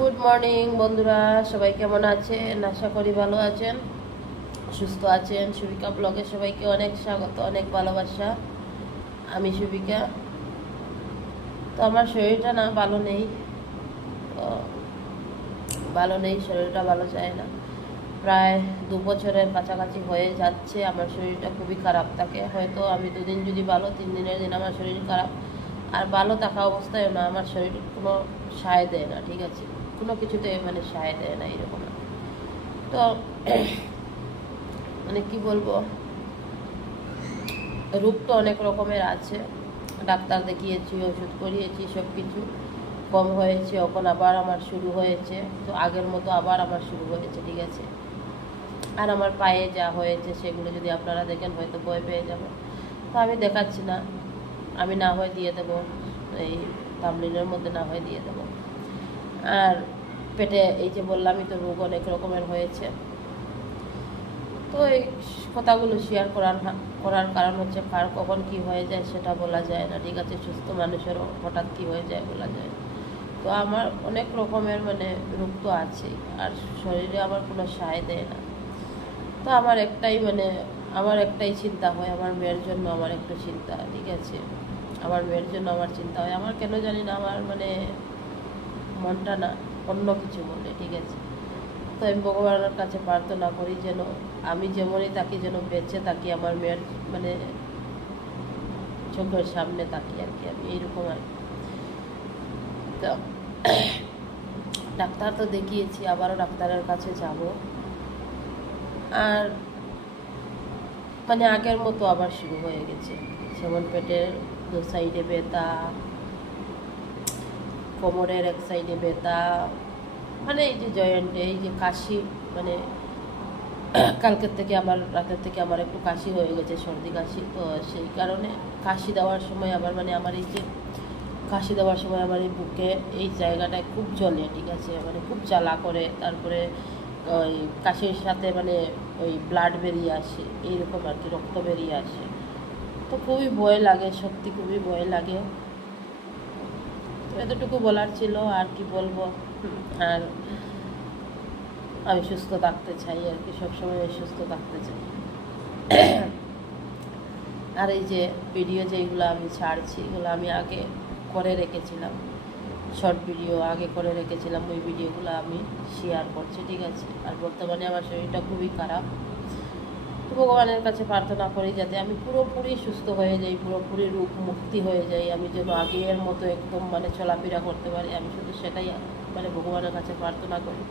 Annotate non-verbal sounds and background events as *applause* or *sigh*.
Good morning বন্ধুরা, সবাই কেমন আছেন? আশা করি ভালো আছেন, সুস্থ আছেন। সুবিকা ব্লগে সবাইকে অনেক স্বাগত, অনেক ভালোবাসা। আমি সুবিকা। তো আমার শরীরটা না ভালো নেই ভালো নেই, শরীরটা ভালো চায় না। প্রায় দু বছরের কাছাকাছি হয়ে যাচ্ছে, আমার শরীরটা খুবই খারাপ থাকে। হয়তো আমি দুদিন যদি ভালো, তিন দিনের দিন আমার শরীর খারাপ। আর ভালো থাকা অবস্থায় না, আমার শরীর কোনো সায় দেয় না, ঠিক আছে? কোনো কিছুতে মানে সায় দেয় না, এরকম তো *clears throat* মানে কি বলব? রূপ তো অনেক রকমের আছে। ডাক্তার দেখিয়েছি, ওষুধ করিয়েছি সব কিছু কম হয়েছে, এখন আবার আমার শুরু হয়েছে। তো আগের মতো আবার আমার শুরু হয়েছে, ঠিক আছে? আর আমার পায়ে যা হয়েছে, সেগুলো যদি আপনারা দেখেন, হয়তো ভয় পেয়ে যাবে। তো আমি দেখাচ্ছি না। আমি না হয় দিয়ে দেবো, এই তামলিনের মধ্যে না হয় দিয়ে দেবো। আর পেটে এই যে বললামই তো রোগ অনেক রকমের হয়েছে। তো এই কথাগুলো শেয়ার করার করার কারণ হচ্ছে কার কখন কি হয়ে যায় সেটা বলা যায় না। ঠিক আছে, সুস্থ মানুষেরও হঠাৎ কি হয়ে যায় বলা যায় তো আমার অনেক রকমের মানে রোগ তো আছেই, আর শরীরে আমার কোনো সায় দেয় না। তো আমার একটাই মানে আমার একটাই চিন্তা হয়, আমার মেয়ের জন্য আমার একটু চিন্তা, ঠিক আছে? আমার মেয়ের জন্য আমার চিন্তা হয়। আমার কেন জানি না, আমার মানে মনটা না অন্য কিছু বলে ঠিক আছে? তো আমি ভগবানের কাছে প্রার্থনা করি যেন আমি যেমনই থাকি, যেন বেঁচে থাকি, আমার মেয়ের মানে চোখের সামনে থাকি আর কি, আমি এইরকম আর। তো ডাক্তার তো দেখিয়েছি, আবারও ডাক্তারের কাছে যাব। আর মানে আগের মতো আবার শুরু হয়ে গেছে। যেমন পেটের দু সাইডে ব্যথা কোমরের এক সাইডে ব্যথা মানে এই যে জয়েন্টে এই যে কাশি মানে কালকের থেকে আমার, রাতের থেকে আমার একটু কাশি হয়ে গেছে, সর্দি কাশি, তো সেই কারণে কাশি দেওয়ার সময় আবার মানে আমার এই যে কাশি দেওয়ার সময় আমার এই বুকে, এই জায়গাটায় খুব জ্বলে ঠিক আছে? মানে খুব জ্বালা করে, তারপরে ওই কাশির সাথে মানে ওই ব্লাড বেরিয়ে আসে, এইরকম আর কি, রক্ত বেরিয়ে আসে। তো খুবই ভয় লাগে, সত্যি খুবই ভয় লাগে। এতটুকু বলার ছিল, আর কি বলব? আর আমি সুস্থ থাকতে চাই, আর কি সবসময় আমি সুস্থ থাকতে চাই। আর এই যে ভিডিও যেগুলো আমি ছাড়ছি, এগুলো আমি আগে করে রেখেছিলাম। শর্ট ভিডিও আগে করে রেখেছিলাম, ওই ভিডিওগুলো আমি শেয়ার করছি, ঠিক আছে? আর বর্তমানে আমার শরীরটা খুবই খারাপ। তো ভগবানের কাছে প্রার্থনা করি যাতে আমি পুরোপুরি সুস্থ হয়ে যাই, পুরোপুরি রূপ মুক্তি হয়ে যাই, আমি যেন আগের মতো একদম মানে চলাফেরা করতে পারি। আমি শুধু সেটাই মানে ভগবানের কাছে প্রার্থনা করি।